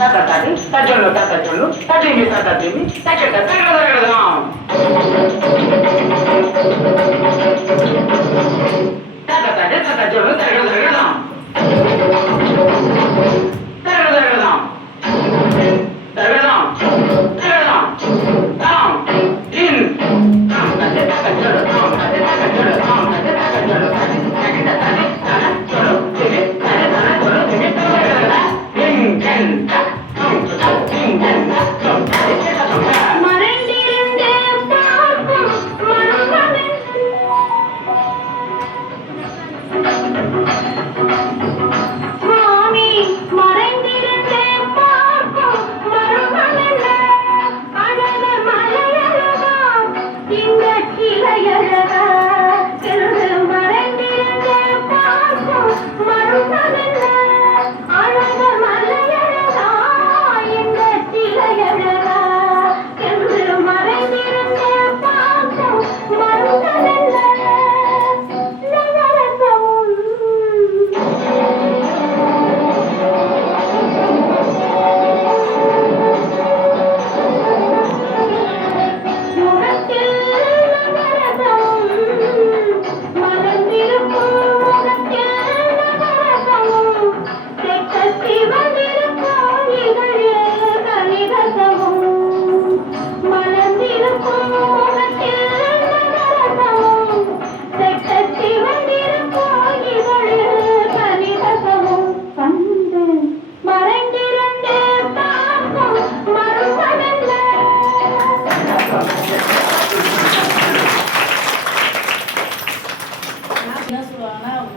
Tatatati, tajolo, tatajolo, tajimi, tatatimi, tajata, tajadam. Tatatati, tatajolo, tajadam. Tajadam. Tajadam. Tajadam. Down. In. Down. Tajolo, down. Tajolo, down. Tajolo,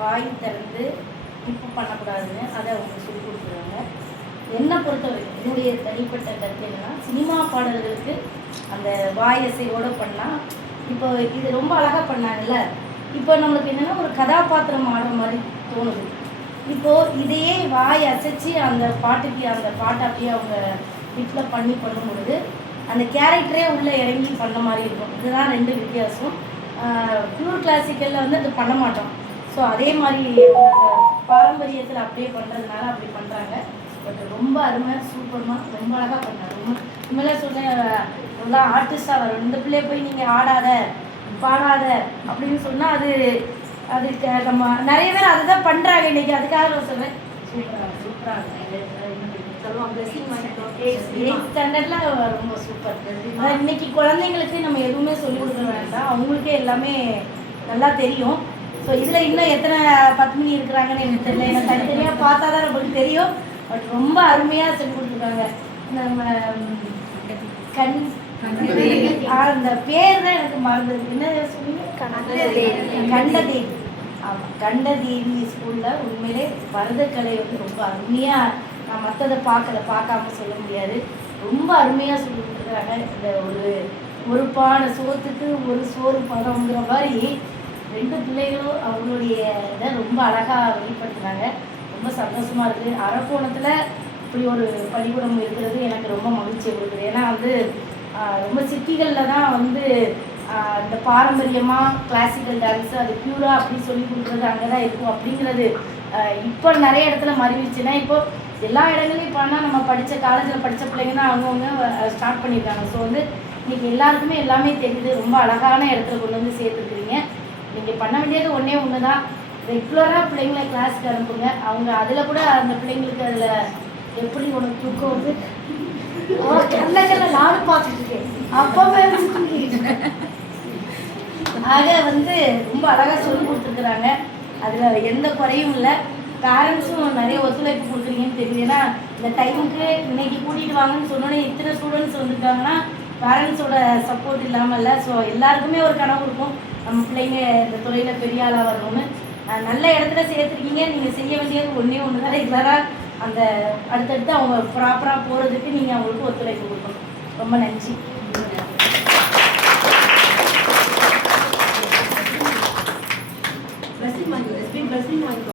வாய் திறந்து இப்போ பண்ணக்கூடாதுன்னு அதை அவங்க சொல்லி கொடுக்குறாங்க. என்னை பொறுத்தவரைக்கும் என்னுடைய தனிப்பட்ட கருத்து என்னன்னா, சினிமா பாடல்களுக்கு அந்த வாய் அசைவோடு பண்ணால் இப்போ இது ரொம்ப அழகாக பண்ணாங்கல்ல. இப்போ நம்மளுக்கு என்னென்னா ஒரு கதாபாத்திரம் ஆடுற மாதிரி தோணுது. இப்போது இதையே வாய் அசைச்சு அந்த பாட்டுக்கு அந்த பாட்டை அப்படியே அவங்க வீட்டில் பண்ணும் பொழுது அந்த கேரக்டரே உள்ளே இறங்கி பண்ண மாதிரி இருக்கும். இதுதான் ரெண்டு வித்தியாசம். பியூர் கிளாசிக்கலில் வந்து அது பண்ண மாட்டோம். ஸோ அதே மாதிரி பாரம்பரியத்தில் அப்படியே பண்ணுறதுனால அப்படி பண்ணுறாங்க. பட் ரொம்ப அருமை, சூப்பர்மாக, ரொம்ப அழகாக பண்ணுறாங்க. உண்மையில சொன்னேன், நல்லா ஆர்டிஸ்டாக வரும். இந்த பிள்ளைய போய் நீங்கள் ஆடாத பாடாத அப்படின்னு சொன்னால் அதுக்கு நம்ம நிறைய பேர் அதை தான் பண்ணுறாங்க இன்றைக்கி. அதுக்காக நான் சொல்கிறேன், சூப்பராக எயிட் ஸ்டாண்டர்டில் ரொம்ப சூப்பர். அதான் இன்றைக்கி குழந்தைங்களுக்கு நம்ம எதுவுமே சொல்லிக் கொடுக்க வேண்டாம், அவங்களுக்கே எல்லாமே நல்லா தெரியும். ஸோ இதில் இன்னும் எத்தனை பத்மினி இருக்கிறாங்கன்னு எனக்கு தெரியல. எனக்கு தனித்தனியாக பார்த்தா தான் நம்மளுக்கு தெரியும். பட் ரொம்ப அருமையாக சொல்லி கொடுத்துருக்காங்க. நம்ம அந்த பேர் தான் எனக்கு மறந்துருக்கு. என்ன சொன்னீங்க? கண்டதேவி. ஆமாம், கண்டதேவி ஸ்கூலில் உண்மையிலே பரதக்கலை வந்து ரொம்ப அருமையாக, நான் மற்றதை பார்க்காம சொல்ல முடியாது, ரொம்ப அருமையாக சொல்லி கொடுத்துருக்காங்க. இந்த ஒரு பானை சோத்துக்கு ஒரு சோறு பணங்கிற மாதிரி ரெண்டு பிள்ளைகளும் அவங்களுடைய இதை ரொம்ப அழகாக வெளிப்படுத்தினாங்க. ரொம்ப சந்தோஷமாக இருக்குது. அரக்கோணத்தில் இப்படி ஒரு பள்ளிக்கூடம் இருக்கிறது எனக்கு ரொம்ப மகிழ்ச்சியை கொடுக்குது. ஏன்னா வந்து ரொம்ப சிட்டிகளில் தான் வந்து இந்த பாரம்பரியமாக கிளாசிக்கல் டான்ஸு அது பியூராக அப்படி சொல்லி கொடுக்குறது அங்கே தான் இருக்கும் அப்படிங்கிறது இப்போ நிறைய இடத்துல மறைவிச்சுன்னா இப்போது எல்லா இடங்களையும் பண்ணால் நம்ம படித்த காலேஜில் படித்த பிள்ளைங்க தான் அவங்கவுங்க ஸ்டார்ட் பண்ணியிருக்காங்க. ஸோ வந்து இன்றைக்கி எல்லாருக்குமே எல்லாமே தெரியுது. ரொம்ப அழகான இடத்துல கொண்டு வந்து சேர்த்துருக்குறீங்க. நீங்கள் பண்ண வேண்டியது ஒன்று தான், ரெகுலராக பிள்ளைங்களை கிளாஸுக்கு அனுப்புங்க. அவங்க அதில் கூட அந்த பிள்ளைங்களுக்கு அதில் எப்படி உனக்கு தூக்கம் வந்து கண்ணக்கல்ல நானும் பார்த்துட்ருக்கேன் அப்போவே. ஆக வந்து ரொம்ப அழகாக சொல்லி கொடுத்துருக்குறாங்க. அதில் எந்த குறையும் இல்லை. பேரண்ட்ஸும் நிறைய ஒத்துழைப்பு கொடுக்குறீங்கன்னு தெரியுது. ஏன்னா இந்த டைமுக்கு இன்னைக்கு கூட்டிகிட்டு வாங்கன்னு சொன்னோன்னே இத்தனை ஸ்டூடெண்ட்ஸ் வந்துருக்காங்கன்னா பேரண்ட்ஸோட சப்போர்ட் இல்லாமல் இல்லை. ஸோ எல்லாருக்குமே ஒரு கனவு இருக்கும், நம்ம பிள்ளைங்க இந்த துறையில் பெரிய ஆளாக வரணும்னு. நல்ல இடத்துல சேர்த்துருக்கீங்க. நீங்கள் செய்ய வேண்டியது ஒன்று தான், ரெகுலராக அந்த அடுத்தடுத்து அவங்க ப்ராப்பராக போகிறதுக்கு நீங்கள் அவங்களுக்கு ஒத்துழைப்பு கொடுக்கணும். ரொம்ப நன்றி.